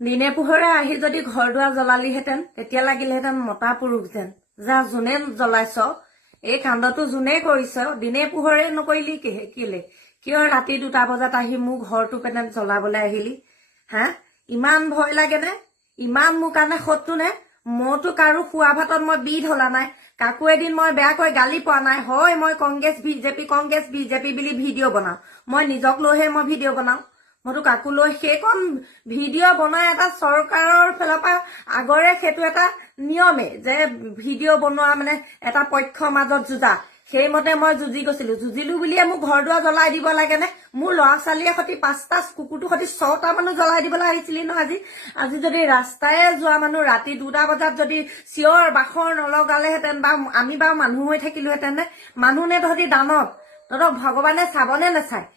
দিনে পোহৰে আহি যদি ঘৰ দুৱাৰ জ্বলালিহেঁতেন তেতিয়া লাগিলেহেঁতেন মতা পুৰুষ যেন যা যোনে জ্বলাইছ এই কাণ্ডটো যোনে কৰিছ দিনে পোহৰে নকৰিলি কেলে কিয় ৰাতি 2টা বজাত আহি মোৰ ঘৰটো পেনে জ্বলাবলৈ আহিলি হা ইমান ভয় লাগে নে ইমান মোৰ কাৰণে শত্ৰু নে মইতো কাৰো খোৱা ভাতত মই বিধ হলা নাই কাকো এদিন মই বেয়াকৈ গালি পোৱা নাই হয় মই কংগ্ৰেছ বিজেপি বুলি ভিডিঅ' বনাও মই নিজক লৈহে মই ভিডিঅ' বনাও মইতো কাকো লৈ সেইখন ভিডিঅ' বনাই এটা চৰকাৰৰ ফালৰ পৰা আগৰে সেইটো এটা নিয়মে যে ভিডিঅ' বনোৱা মানে এটা পক্ষৰ মাজত যুঁজা সেইমতে মই যুঁজিলো বুলিয়ে মোক ঘৰ দুৱাৰ জ্বলাই দিব লাগে নে মোৰ ল'ৰা ছোৱালীয়ে সতি 5টা কুকুৰটোৰ সতি 6টা মানুহ জ্বলাই দিবলৈ আহিছিলি ন আজি যদি ৰাস্তাৰে যোৱা মানুহ ৰাতি 2টা বজাত যদি চিঞৰ বাখৰ নলগালেহেঁতেন বা আমি বাৰু মানুহ হৈ থাকিলোহেঁতেন নে মানুহ নে তহঁতি দানৱ তহঁতক ভগৱানে চাবনে নাচায়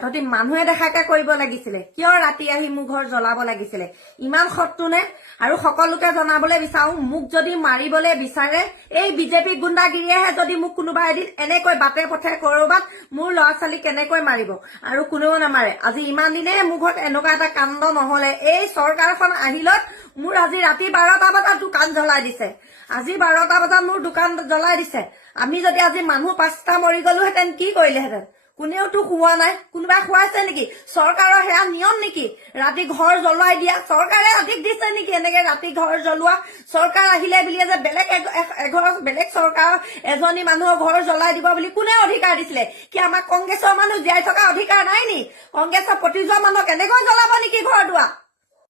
তহঁতি মানুহে দেখাকে কৰিব লাগিছিলে কিয় ৰাতি আহি মোৰ ঘৰ জ্বলাব লাগিছিলে ইমান শত্ৰু নে আৰু সকলোকে জনাবলৈ বিচাৰো মোক যদি মাৰিবলৈ বিচাৰে এই বিজেপি গুণ্ডাগিৰিয়েহে যদি মোক কোনোবা এদিন এনেকৈ বাটে পথে কৰবাত মোৰ ল'ৰা ছোৱালী কেনেকৈ মাৰিব আৰু কোনেও নামাৰে আজি ইমান দিনে মোৰ ঘৰত এনেকুৱা এটা কাণ্ড নহলে এই চৰকাৰখন আহিলত মোৰ আজি ৰাতি 12টা বজাত দোকান জ্বলাই দিছে মোৰ দোকান জ্বলাই দিছে আমি যদি আজি মানুহ 5টা মৰি গলোহেঁতেন কি কৰিলেহেঁতেন কোনেওতো খোৱা নাই কোনোবাই খুৱাইছে নেকি চৰকাৰৰ সেয়া নিয়ম নেকি ৰাতি ঘৰ জ্বলাই দিয়া চৰকাৰে অধিক দিছে নেকি এনেকে ৰাতি ঘৰ জ্বলোৱা চৰকাৰ আহিলে বুলিয়ে যে বেলেগ চৰকাৰৰ এজনী মানুহৰ ঘৰ জ্বলাই দিব বুলি কোনে অধিকাৰ দিছিলে কি আমাক কংগ্ৰেছৰ মানুহ জীয়াই থকা অধিকাৰ নাই নি কংগ্ৰেছৰ প্ৰতি যোৱা মানুহক এনেকৈ জ্বলাব নেকি ঘৰ দুৱাৰ